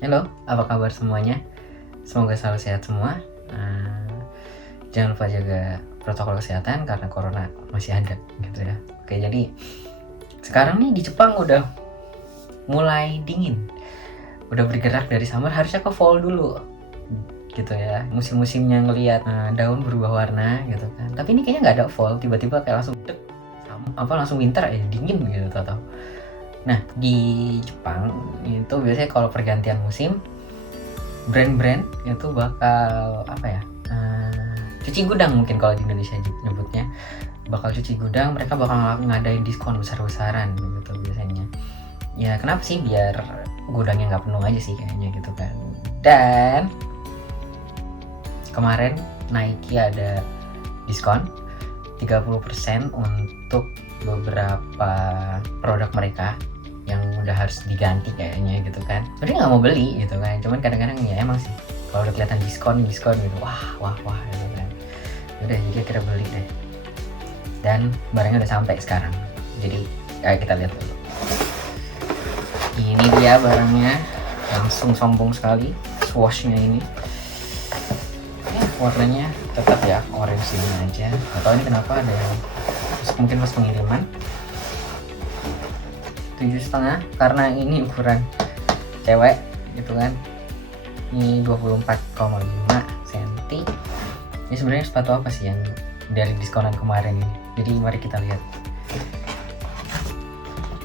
Halo, apa kabar semuanya? Semoga selalu sehat semua. Jangan lupa jaga protokol kesehatan karena corona masih ada gitu ya. Oke, jadi sekarang nih di Jepang udah mulai dingin. Udah bergerak dari summer, harusnya ke fall dulu gitu ya. Musim-musimnya ngelihat daun berubah warna gitu kan. Tapi ini kayaknya nggak ada fall, tiba-tiba kayak langsung langsung winter dingin gitu atau. Nah, di Jepang itu biasanya kalau pergantian musim brand-brand itu bakal cuci gudang, mungkin kalau di Indonesia nyebutnya bakal cuci gudang. Mereka bakal ngadain diskon besar-besaran gitu biasanya. Ya kenapa sih? Biar gudangnya nggak penuh aja sih kayaknya gitu kan. Dan kemarin Nike ada diskon 30% untuk beberapa produk mereka yang udah harus diganti kayaknya gitu kan. Sebenarnya nggak mau beli gitu kan, cuman kadang-kadang ya emang sih kalau udah kelihatan diskon gitu, wah gitu kan. Udah, jadi akhirnya beli deh. Dan barangnya udah sampai sekarang. Jadi kayak kita lihat dulu. Ini dia barangnya, langsung sombong sekali swooshnya ini. Ya, warnanya tetap ya orange ini aja. Atau ini kenapa ada yang mungkin pas pengiriman 7,5 karena ini ukuran cewek gitu kan. Ini 24,5 cm. Ini sebenarnya sepatu apa sih yang dari diskonan kemarin ini? Jadi mari kita lihat.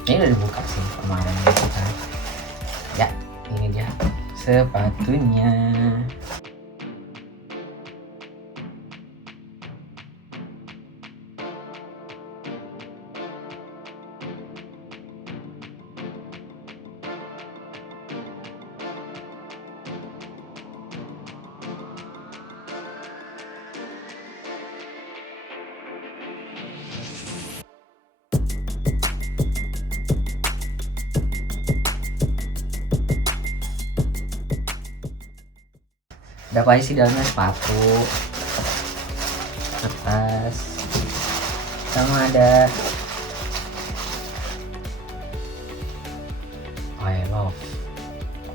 Ini udah dibuka sih kemarin gitu kan. Ya, ini dia sepatunya. Ada apa sih dalamnya? Sepatu, kertas, sama ada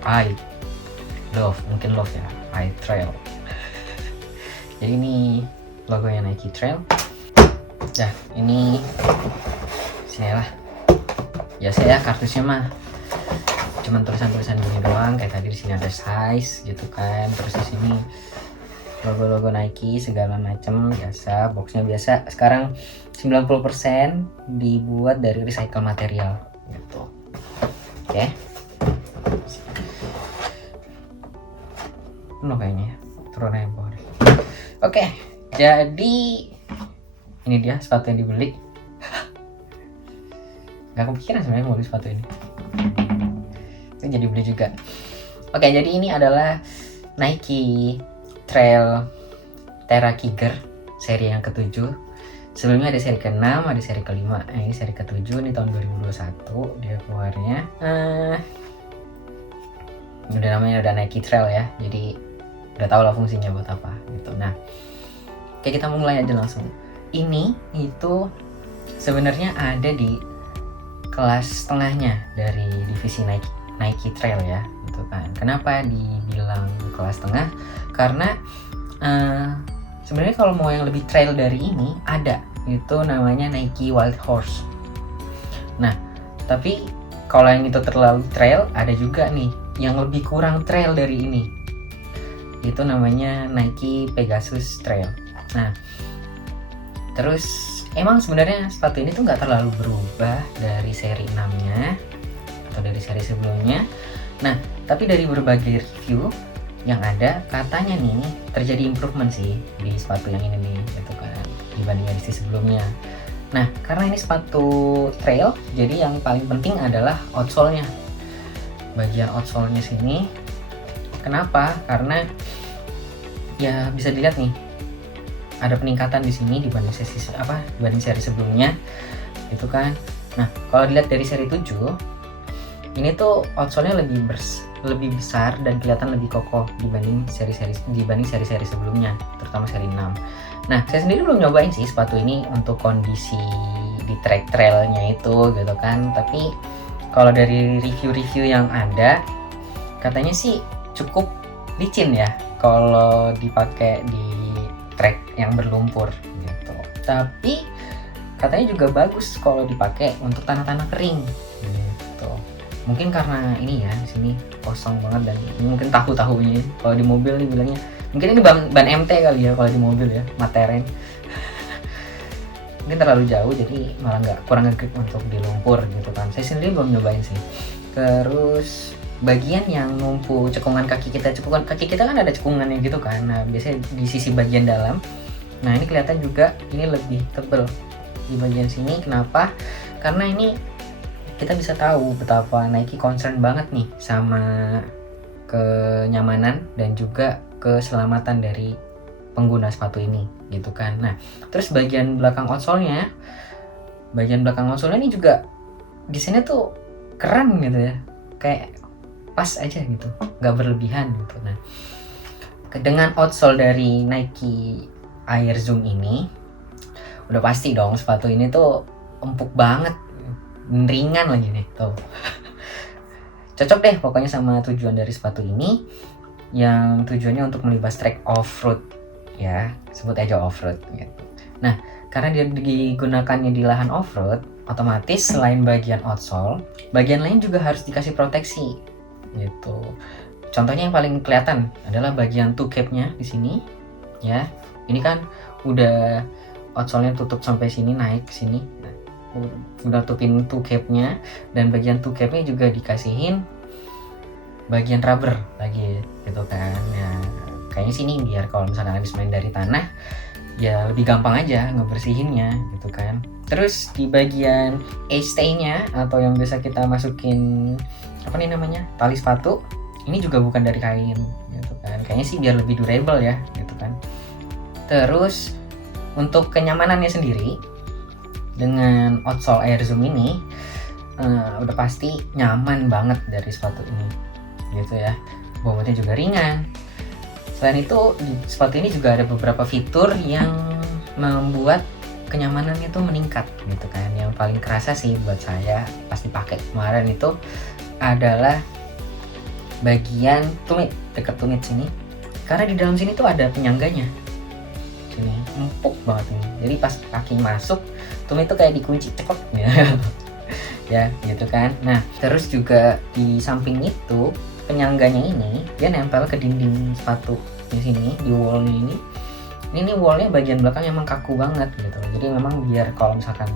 I love, mungkin love ya, I trail. Jadi ini logonya Nike Trail. Nah, ini sini lah. Biasa ya kartusnya mah cuman tulisan-tulisan gini doang, kayak tadi di sini ada size gitu kan. Terus di sini logo-logo Nike segala macam biasa. Boxnya biasa. Sekarang 90% dibuat dari recycle material gitu. Oke. Penuh kayaknya. Turun aja bawah. Oke. Jadi ini dia sepatu yang dibeli. Gak kepikiran sebenarnya mau beli sepatu ini. Itu jadi beli juga. Oke, jadi ini adalah Nike Trail Terra Kiger seri yang ke-7. Sebelumnya ada seri ke-6, ada seri ke-5. Nah, ini seri ke-7, ini tahun 2021 dia keluarnya. Udah namanya udah Nike Trail ya. Jadi udah tau lah fungsinya buat apa gitu. Nah, oke, kita mulai aja langsung. Ini itu sebenarnya ada di kelas tengahnya dari divisi Nike Trail ya gitu kan. Kenapa dibilang kelas tengah? Karena sebenarnya kalau mau yang lebih trail dari ini ada, itu namanya Nike Wild Horse. Nah, tapi kalau yang itu terlalu trail, ada juga nih yang lebih kurang trail dari ini. Itu namanya Nike Pegasus Trail. Nah, terus emang sebenarnya sepatu ini tuh nggak terlalu berubah dari seri 6-nya atau dari seri sebelumnya. Nah, tapi dari berbagai review yang ada, katanya nih terjadi improvement sih di sepatu yang ini nih gitu kan, dibanding edisi sebelumnya. Nah, karena ini sepatu trail, jadi yang paling penting adalah outsole-nya. Bagian outsole-nya sini. Kenapa? Karena ya bisa dilihat nih, ada peningkatan di sini dibanding seri sebelumnya itu kan. Nah, kalau dilihat dari seri 7 ini tuh outsole-nya lebih besar dan kelihatan lebih kokoh dibanding seri-seri sebelumnya, terutama seri 6. Nah, saya sendiri belum nyobain sih sepatu ini untuk kondisi di track trailnya itu gitu kan. Tapi kalau dari review-review yang ada katanya sih cukup licin ya kalau dipakai di trek yang berlumpur gitu. Tapi katanya juga bagus kalau dipakai untuk tanah-tanah kering gitu. Mungkin karena ini ya di sini kosong banget dan mungkin tahu-tahunya kalau di mobil nih bilangnya mungkin ini ban MT kali ya kalau di mobil ya, materen. Mungkin terlalu jauh jadi malah kurang nge-grip untuk di lumpur gitu kan. Saya sendiri belum nyobain sih. Terus bagian yang numpu cekungan kaki kita kan ada cekungannya gitu kan. Nah biasanya di sisi bagian dalam, nah ini kelihatan juga ini lebih tebel di bagian sini. Kenapa? Karena ini kita bisa tahu betapa Nike concern banget nih sama kenyamanan dan juga keselamatan dari pengguna sepatu ini gitu kan. Nah terus bagian belakang outsole-nya ini juga desainnya tuh keren gitu ya, kayak pas aja gitu, nggak berlebihan gitu. Nah dengan outsole dari Nike Air Zoom ini udah pasti dong sepatu ini tuh empuk banget, ringan lagi nih tuh. Cocok deh pokoknya sama tujuan dari sepatu ini yang tujuannya untuk melibas trek off-road ya, sebut aja off-road gitu. Nah karena dia digunakannya di lahan off-road, otomatis selain bagian outsole, bagian lain juga harus dikasih proteksi gitu. Contohnya yang paling kelihatan adalah bagian toe cap-nya di sini ya. Ini kan udah outsole-nya tutup sampai sini, naik ke sini. Nah, udah tutupin toe cap-nya dan bagian toe cap-nya juga dikasihin bagian rubber lagi gitu kan. Ya kayaknya sini biar kalau misalkan habis main dari tanah ya lebih gampang aja ngebersihinnya gitu kan. Terus di bagian A-stay-nya atau yang biasa kita masukin apa nih namanya, tali sepatu, ini juga bukan dari kain gitu kan. Kayaknya sih biar lebih durable ya gitu kan. Terus untuk kenyamanannya sendiri dengan outsole Air Zoom ini udah pasti nyaman banget dari sepatu ini gitu ya. Bobotnya juga ringan. Selain itu di sepatu ini juga ada beberapa fitur yang membuat kenyamanannya tuh meningkat gitu kan. Yang paling kerasa sih buat saya pas dipakai kemarin itu adalah bagian tumit, dekat tumit sini. Karena di dalam sini tuh ada penyangganya. Sini empuk banget nih. Jadi pas kaki masuk, tumit tuh kayak dikunci cekok ya. Ya, gitu kan. Nah, terus juga di samping itu penyangganya ini dia nempel ke dinding sepatu di sini, di wallnya ini. Ini wallnya bagian belakang emang kaku banget gitu. Jadi memang biar kalau misalkan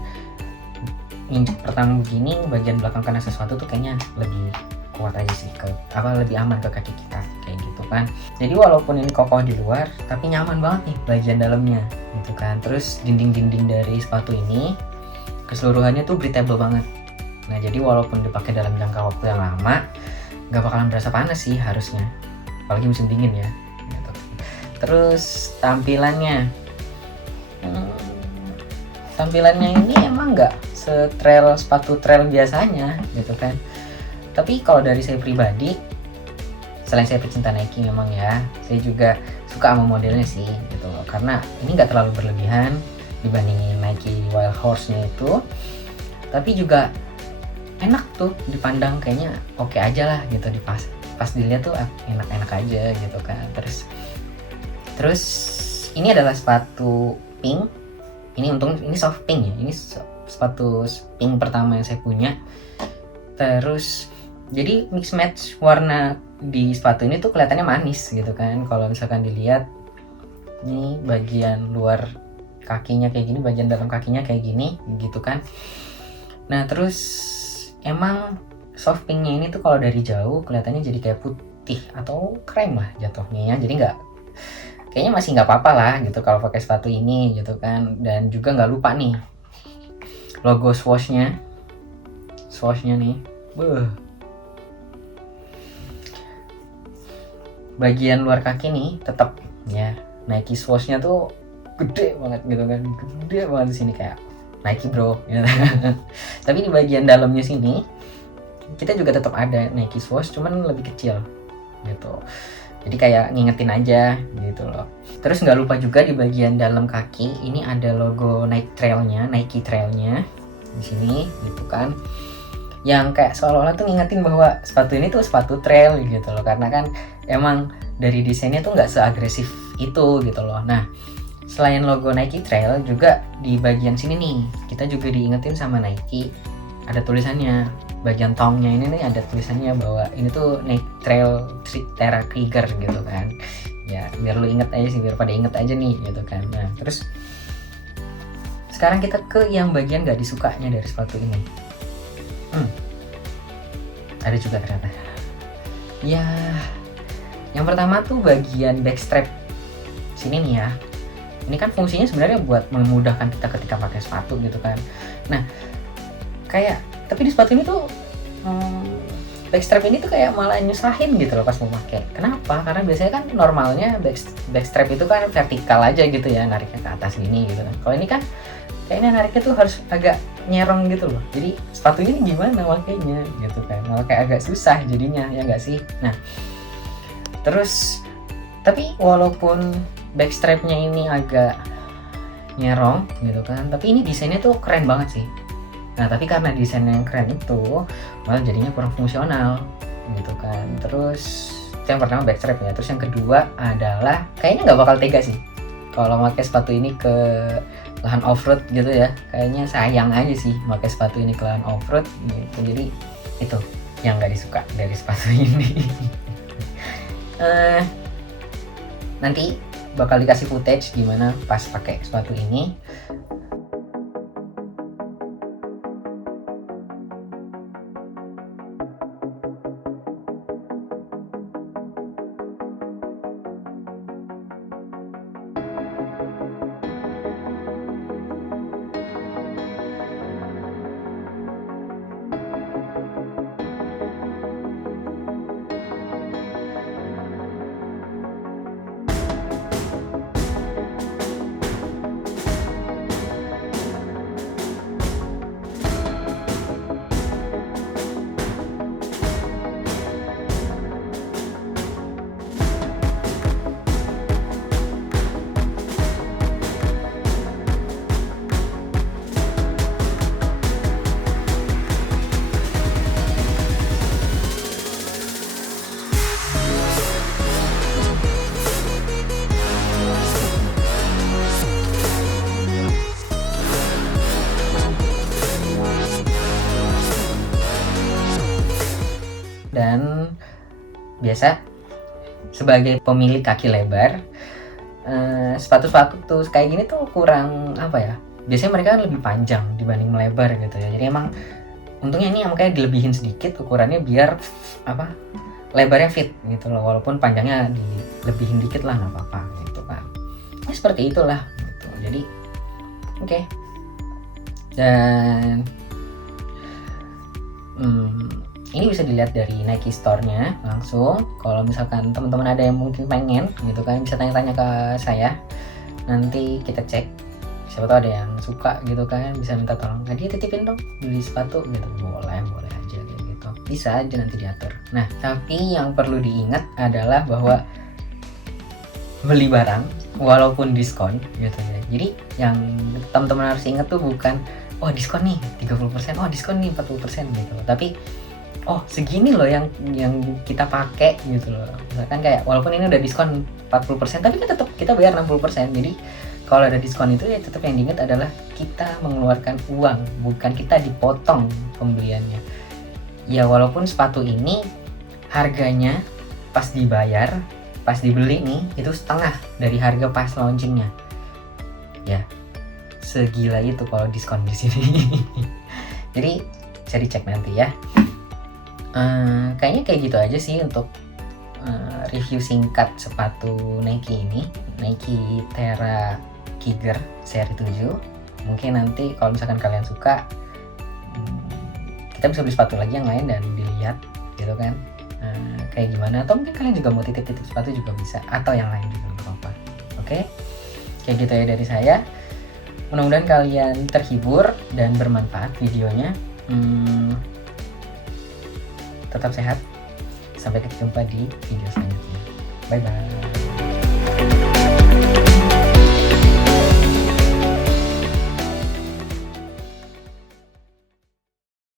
injek pertama begini, bagian belakang kena sesuatu tuh kayaknya lebih kuat aja sih, lebih aman ke kaki kita kayak gitu kan. Jadi walaupun ini kokoh di luar, tapi nyaman banget nih bagian dalamnya gitu kan. Terus dinding-dinding dari sepatu ini keseluruhannya tuh breathable banget. Nah jadi walaupun dipakai dalam jangka waktu yang lama, nggak bakalan berasa panas sih harusnya, apalagi musim dingin ya gitu. Terus tampilannya ini emang nggak setrail sepatu trail biasanya gitu kan. Tapi kalau dari saya pribadi, selain saya pecinta Nike memang ya, saya juga suka sama modelnya sih gitu loh. Karena ini nggak terlalu berlebihan dibandingin Nike Wild Horse-nya itu, tapi juga enak tuh dipandang, kayaknya oke aja lah gitu, pas dilihat tuh enak-enak aja gitu kan. Terus ini adalah sepatu pink. Ini untung ini soft pink ya. Ini sepatu pink pertama yang saya punya. Terus jadi mix match warna di sepatu ini tuh kelihatannya manis gitu kan. Kalau misalkan dilihat ini bagian luar kakinya kayak gini, bagian dalam kakinya kayak gini gitu kan. Nah terus emang soft pinknya ini tuh kalau dari jauh kelihatannya jadi kayak putih atau krem lah jatuhnya ya. Jadi kayaknya masih nggak apa-apa lah gitu kalau pakai sepatu ini gitu kan. Dan juga nggak lupa nih logo swooshnya nih, bagian luar kaki nih tetap ya Nike swooshnya tuh gede banget gitu kan, gede banget di sini kayak Nike bro ya. Tapi di bagian dalamnya sini kita juga tetap ada Nike swoosh, cuman lebih kecil gitu. Jadi kayak ngingetin aja gitu loh. Terus nggak lupa juga di bagian dalam kaki ini ada logo Nike Trailnya di sini gitu kan. yang kayak seolah-olah tuh ngingetin bahwa sepatu ini tuh sepatu trail gitu loh, karena kan emang dari desainnya tuh nggak seagresif itu gitu loh. Nah, selain logo Nike Trail, juga di bagian sini nih kita juga diingetin sama Nike, ada tulisannya bagian tongnya ini nih, ada tulisannya bahwa ini tuh Nike Trail Terra Krieger gitu kan. Ya biar lu inget aja sih, biar pada inget aja nih gitu kan. Nah terus sekarang kita ke yang bagian gak disukanya dari sepatu ini. Ada juga ternyata. Ya, yang pertama tuh bagian backstrap sini nih ya. Ini kan fungsinya sebenarnya buat memudahkan kita ketika pakai sepatu gitu kan. Nah, tapi di sepatu ini tuh backstrap ini tuh kayak malah nyusahin gitu loh pas mau pakai. Kenapa? Karena biasanya kan normalnya backstrap itu kan vertikal aja gitu ya, nariknya ke atas gini gitu kan. Kalau ini kan kayaknya nariknya tuh harus agak nyerong gitu loh. Jadi sepatu ini gimana makainya gitu kan. Malah kayak agak susah jadinya, ya nggak sih? Nah, terus tapi walaupun backstrapnya ini agak nyerong gitu kan, tapi ini desainnya tuh keren banget sih. Nah tapi karena desainnya yang keren itu malah jadinya kurang fungsional gitu kan. Terus itu yang pertama backstrap ya. Terus yang kedua adalah kayaknya nggak bakal tega sih kalau pakai sepatu ini ke lahan off-road gitu ya. Kayaknya sayang aja sih pakai sepatu ini ke lahan off-road gitu. Jadi itu yang nggak disuka dari sepatu ini. Nanti bakal dikasih footage gimana pas pakai sepatu ini. Dan biasa sebagai pemilik kaki lebar, sepatu-sepatu tuh kayak gini tuh kurang apa ya, biasanya mereka kan lebih panjang dibanding melebar gitu ya. Jadi emang untungnya ini makanya dilebihin sedikit ukurannya biar apa, lebarnya fit gitu loh, walaupun panjangnya dilebihin dikit lah nggak apa-apa gitu kan. Ya seperti itulah gitu. Jadi oke. Dan ini bisa dilihat dari Nike Store-nya langsung. Kalau misalkan teman-teman ada yang mungkin pengen gitu kan, bisa tanya-tanya ke saya. Nanti kita cek. Siapa tahu ada yang suka gitu kan, bisa minta tolong. Nah, dia titipin dong beli sepatu gitu. Boleh aja kayak gitu. Bisa aja nanti diatur. Nah, tapi yang perlu diingat adalah bahwa beli barang walaupun diskon gitu ya. Jadi yang teman-teman harus ingat tuh bukan oh diskon nih 30%, oh diskon nih 40% gitu. Tapi oh segini loh yang kita pakai gitu loh. Misalkan kayak walaupun ini udah diskon 40%, tapi kan tetap kita bayar 60%. Jadi kalau ada diskon itu ya tetap yang diingat adalah kita mengeluarkan uang, bukan kita dipotong pembeliannya. Ya walaupun sepatu ini harganya pas dibayar, pas dibeli nih itu setengah dari harga pas launchingnya. Ya segila itu kalau diskon di sini. Jadi bisa dicek nanti ya. Kayaknya kayak gitu aja sih untuk review singkat sepatu Nike ini, Nike Terra Krieger seri 7. Mungkin nanti kalau misalkan kalian suka, kita bisa beli sepatu lagi yang lain dan dilihat gitu kan, kayak gimana. Atau mungkin kalian juga mau titip-titip sepatu juga bisa, atau yang lain juga nggak apa-apa. Oke, kayak gitu ya dari saya. Mudah-mudahan kalian terhibur dan bermanfaat videonya. Tetap sehat. Sampai ketemu di video selanjutnya. Bye bye.